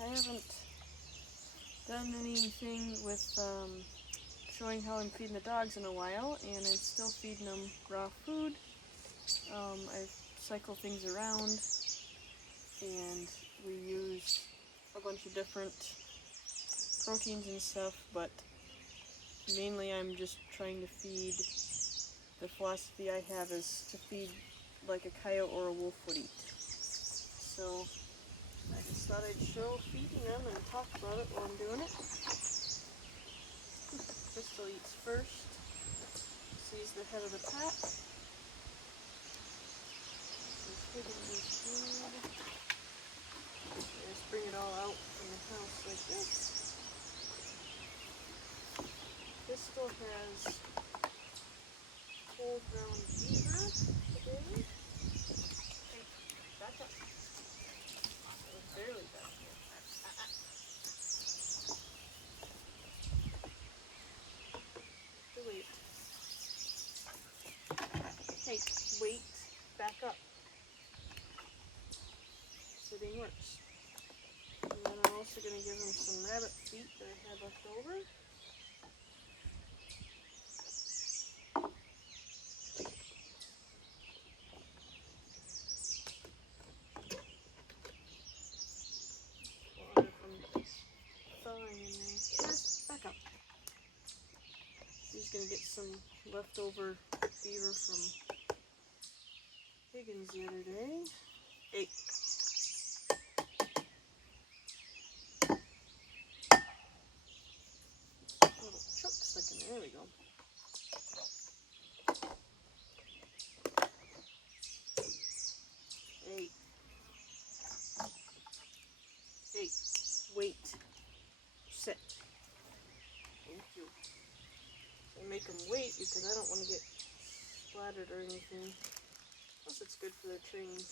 I haven't done anything with showing how I'm feeding the dogs in a while, and I'm still feeding them raw food. I cycle things around, and we use a bunch of different proteins and stuff, but mainly I'm just trying to feed. The philosophy I have is to feed like a coyote or a wolf would eat. So I just thought I'd show feeding them and talk about it while I'm doing it. Crystal eats first. Sees the head of the pack. She's hidden his food. I just bring it all out from the house like this. Crystal has full ground beaver today. Hey, back up. That was barely back here. Wait. Hey, wait, back up. Sitting works. And then I'm also going to give him some rabbit feet that I had left over. Water from thawing in there. Yes, back up. He's going to get some leftover beaver from Higgins the other day. Hey. Little choke sticking there. There we go. Hey. Hey. Wait. Sit. Thank you. I make them wait because I don't want to get splattered or anything. Plus it's good for their training.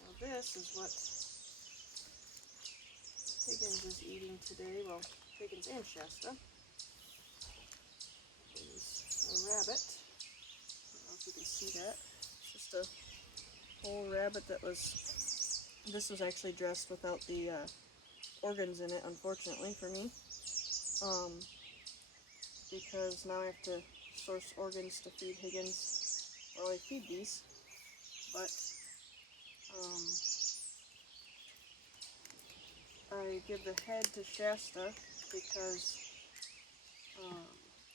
Now this is what Higgins is eating today. Well, Higgins and Shasta. Here's a rabbit. I don't know if you can see that. It's just a whole rabbit that was... This was actually dressed without the organs in it, unfortunately for me. Because now I have to source organs to feed Higgins while I feed these. But I give the head to Shasta because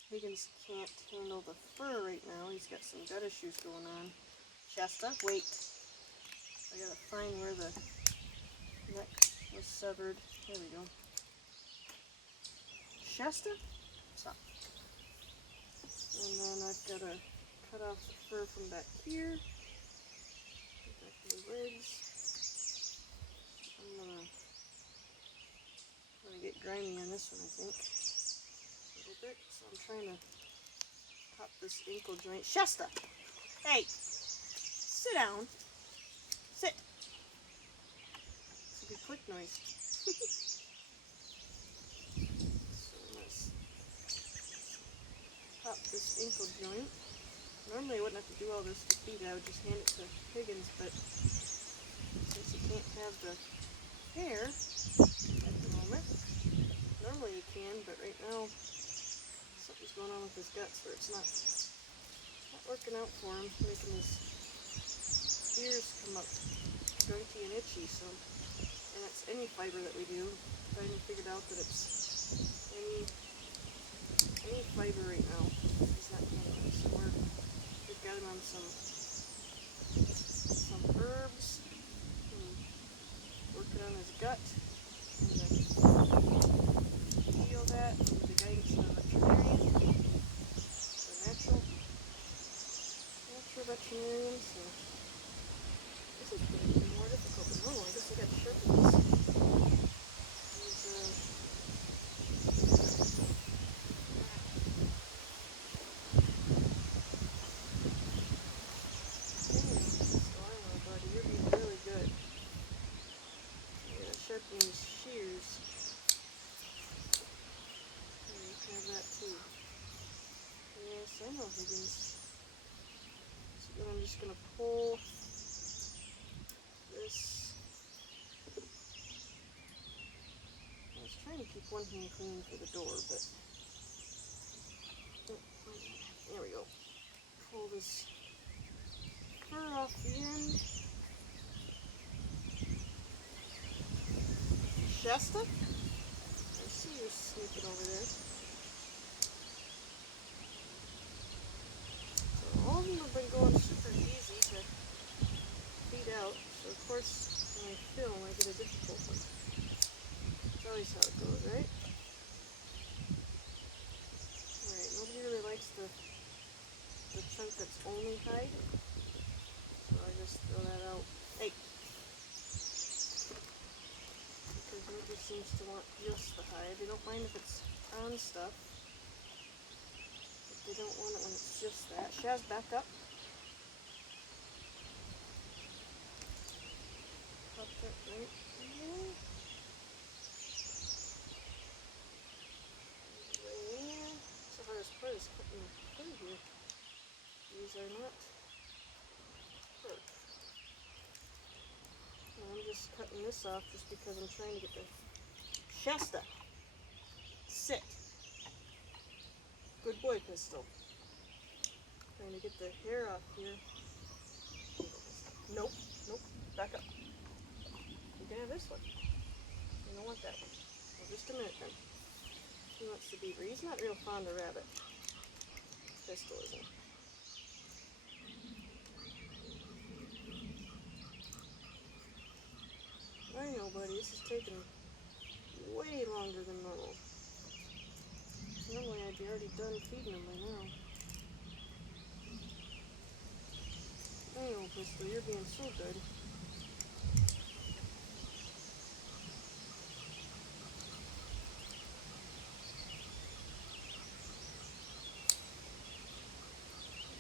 Higgins can't handle the fur right now. He's got some gut issues going on. Shasta, wait. I gotta find where the neck was severed. There we go. Shasta, stop. And then I've got to cut off the fur from back here. Back to the legs. I'm gonna get grimy on this one, I think. A little bit. So I'm trying to pop this ankle joint. Shasta! Hey! Sit down. Sit. It's a good click noise. So let's pop this ankle joint. Normally I wouldn't have to do all this to feed it, I would just hand it to Higgins, but since he can't have the hair at the moment, normally you can, but right now something's going on with his guts where it's not working out for him, making his ears come up jointy and itchy, so, and it's any fiber that we do. Finally figured out that it's any fiber right now he's not handling, so we've got him on some herbs, and working on his gut, and heal that with the guidance of a veterinarian, the natural veterinarian, so this is getting more difficult than normal. I guess I got to sharpen this. These shears. And you can have that too. Yes, I know, Higgins. So then I'm just going to pull this trying to keep one hand clean for the door, but there we go. Pull this fur off the end. Shasta? I see you sneaking over there. So all of them have been going super easy to feed out. So of course when I film I get a difficult one. That's always how it goes, right? Alright, nobody really likes the chunk that's only hide. So I just throw that out. Hey! Because nobody seems to want just the hide. They don't mind if it's on stuff. But they don't want it when it's just that. Shaz, back up. Pop that right there. The hardest part is cutting the fur here. These are not fur. And I'm just cutting this off just because I'm trying to get the Shasta. Sit. Good boy, Pistol. Trying to get the hair off here. Nope, nope. Back up. You can have this one. You don't want that one. Well, just a minute then. He wants the beaver. He's not real fond of rabbit. Pistol isn't. I know, buddy. This is taking way longer than normal. Normally I'd be already done feeding him by now. I know, Pistol. You're being so good.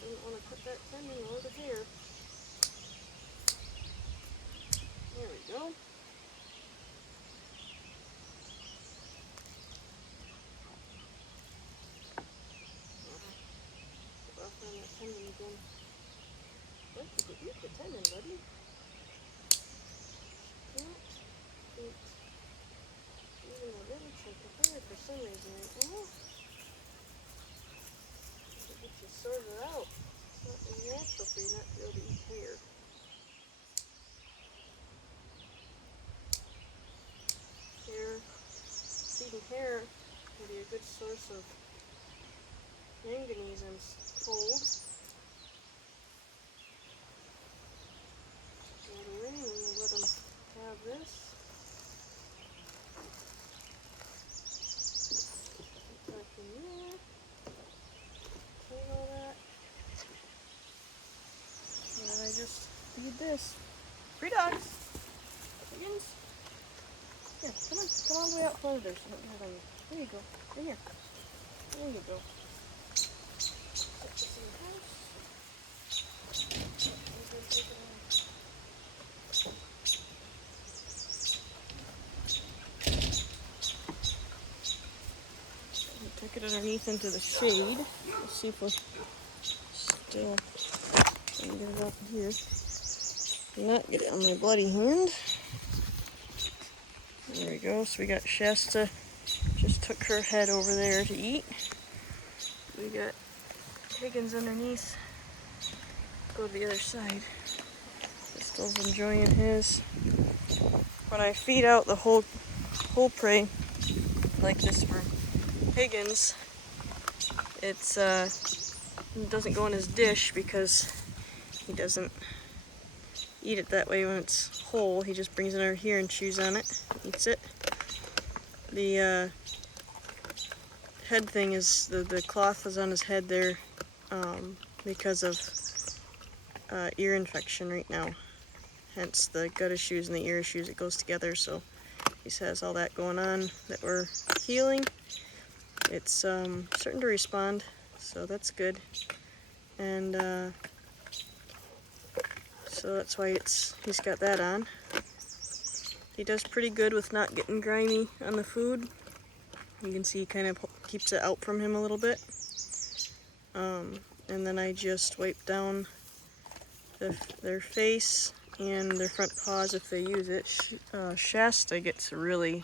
Didn't want to cut that tendon or the hair. There we go. Put off on that tendon again. Like you could eat the tendon, buddy. Can't eat even a little chunk of hair for some reason right now. Should get you sorted out. It's not natural for you not to be able to eat hair. Feeding hair can be a good source of manganese, I'm told. Go away and we'll let them have this. Tuck in there. Clean all that. And then I just feed this. Free dogs! Higgins? Here, come on all the way out further so I don't have on you. There you go. Right here. There you go. Put this in the house. Tuck it underneath into the shade. Let's see if we'll still get it up here. Not get it on my bloody hand. There we go. So we got Shasta just took her head over there to eat. We got Higgins underneath. Go to the other side. Pistol's enjoying his. When I feed out the whole prey like this for Higgins, it doesn't go in his dish because he doesn't eat it that way when it's whole. He just brings it over here and chews on it, eats it. The head thing is, the cloth is on his head there because of ear infection right now. Hence the gut issues and the ear issues, it goes together. So he has all that going on that we're healing. It's starting to respond, so that's good. And so that's why he's got that on. He does pretty good with not getting grimy on the food. You can see he kind of keeps it out from him a little bit. And then I just wipe down their face and their front paws if they use it. Shasta gets really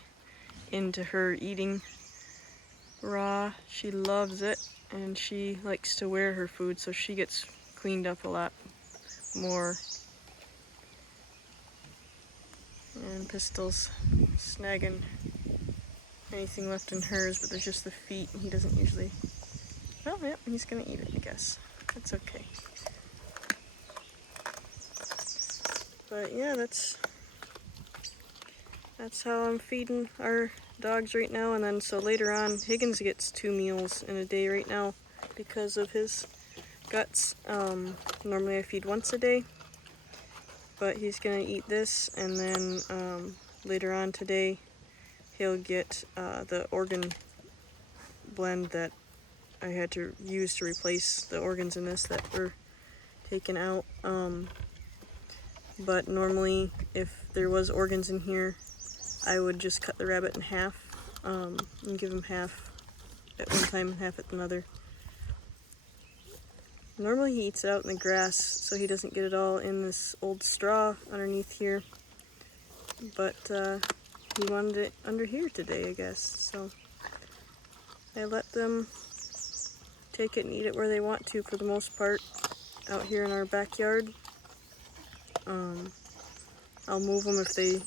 into her eating raw. She loves it, and she likes to wear her food, so she gets cleaned up a lot more. And Pistol's snagging anything left in hers, but there's just the feet, and he doesn't usually... Oh, yeah, he's gonna eat it, I guess. That's okay. But yeah, that's how I'm feeding our dogs right now. And then so later on, Higgins gets 2 meals in a day right now because of his guts. Normally I feed once a day, but he's gonna eat this, and then later on today he'll get the organ blend that I had to use to replace the organs in this that were taken out. But normally if there was organs in here, I would just cut the rabbit in half and give him half at one time and half at another. Normally he eats it out in the grass, so he doesn't get it all in this old straw underneath here. But he wanted it under here today, I guess. So I let them take it and eat it where they want to for the most part out here in our backyard. I'll move them if they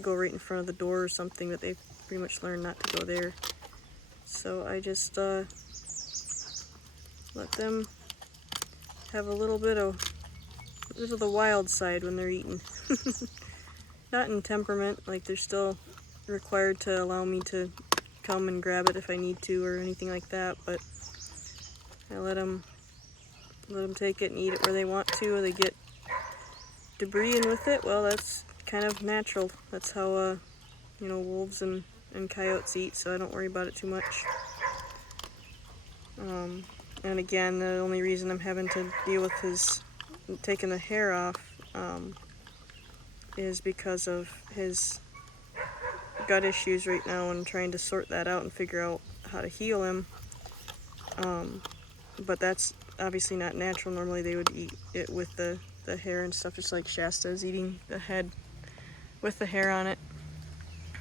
go right in front of the door or something, but they've pretty much learned not to go there. So I just let them have a little bit of the wild side when they're eating. Not in temperament, like they're still required to allow me to come and grab it if I need to or anything like that, but I let them take it and eat it where they want to. They get debris in with it, well, that's kind of natural. That's how wolves and coyotes eat, so I don't worry about it too much. And again, the only reason I'm having to deal with his taking the hair off is because of his gut issues right now and trying to sort that out and figure out how to heal him. But that's obviously not natural. Normally they would eat it with the hair and stuff, just like Shasta is eating the head with the hair on it,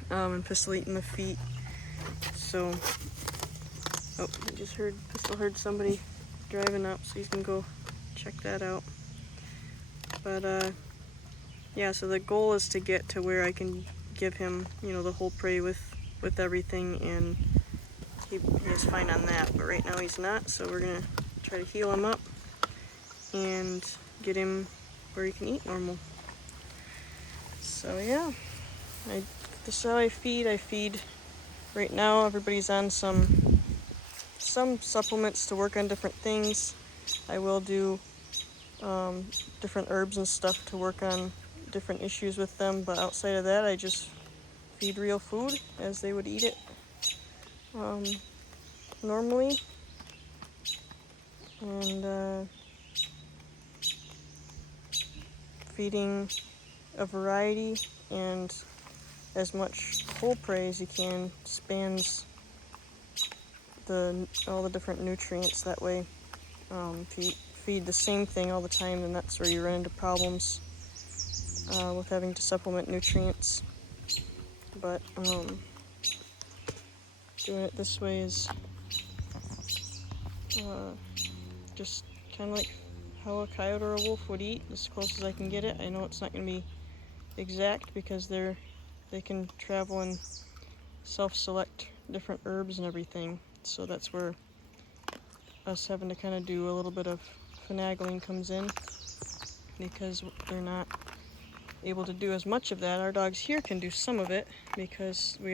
and Pistol eating the feet. So, oh, Pistol heard somebody driving up, so he's gonna go check that out. But yeah, so the goal is to get to where I can give him, the whole prey with everything, and he's fine on that. But right now he's not, so we're gonna try to heal him up and get him where he can eat normal. So yeah, this is how I feed. Right now everybody's on some supplements to work on different things. I will do different herbs and stuff to work on different issues with them, but outside of that I just feed real food as they would eat it normally. And feeding a variety and as much whole prey as you can spans all the different nutrients. That way, if you feed the same thing all the time, then that's where you run into problems with having to supplement nutrients. But doing it this way is just kind of like how a coyote or a wolf would eat, as close as I can get it. I know it's not going to be exact because they can travel and self-select different herbs and everything, so that's where us having to kind of do a little bit of finagling comes in, because they're not able to do as much of that. Our dogs here can do some of it because we